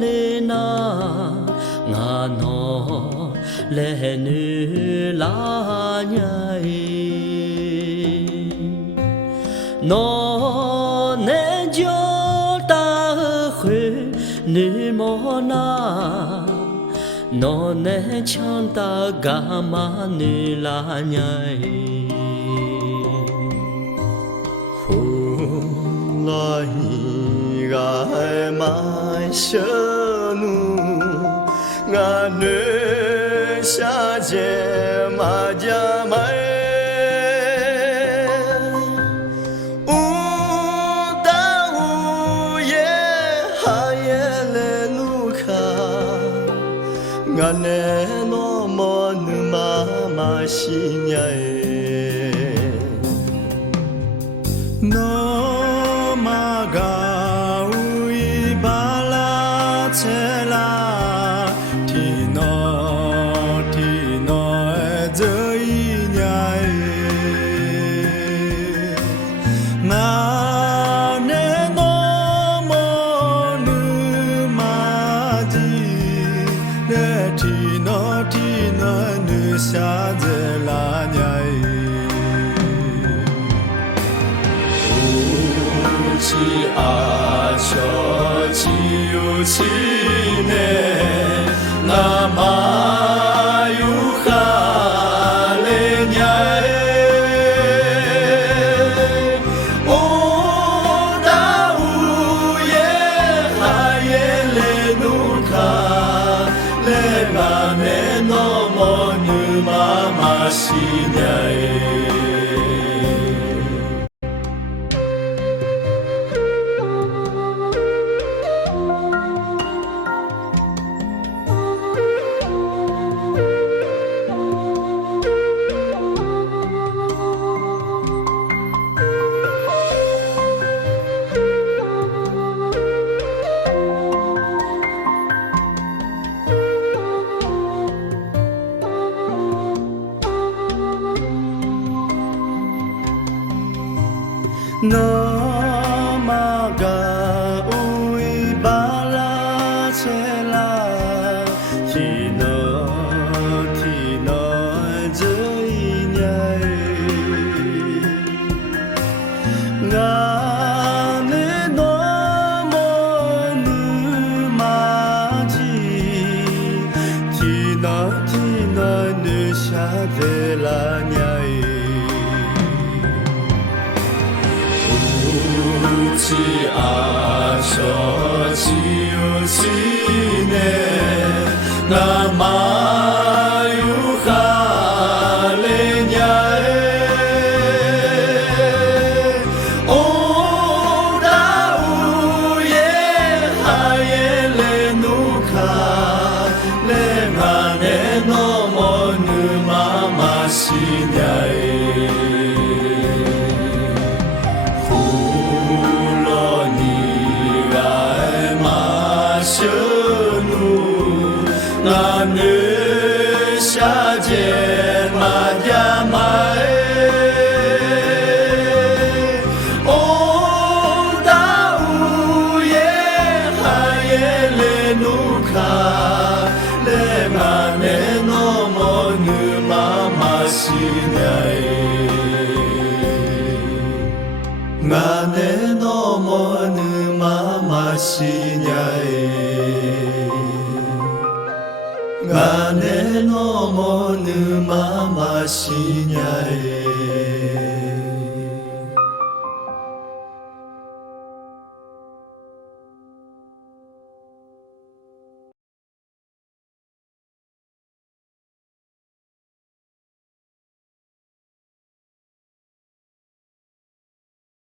le na nga no le nu la nhai no ne jo ta khue ni mo na no ne chan ta ga ma ni la nhai来爱满生怒，俺女下界马家买，无大无也哈也来路卡，俺呢那么努妈妈心呀no maga ui bala chela tino zai nhai na ne no mo nu ma ji ne tino nu sha de la nhai chi a cho chi yu chi ne na ma yu kha le nya o da u ye ha ye le nu kha le ma ne no mo nu ma shi nya no maga ui bala chela tino zai nhai nga ne no mo nu ma ji tino nu sha de la nhai chi a cho chi yu chi ne na ma yu kha le nya o da u ye ha ye le nu kha le ma ne no mo nu ma shi nya那女下界马家买，哦大乌耶哈耶le nu kha le ma ne no mo nu ma shi nyai ma ne no mo nu ma shi nyai nga ne no mo nu ma shi nyai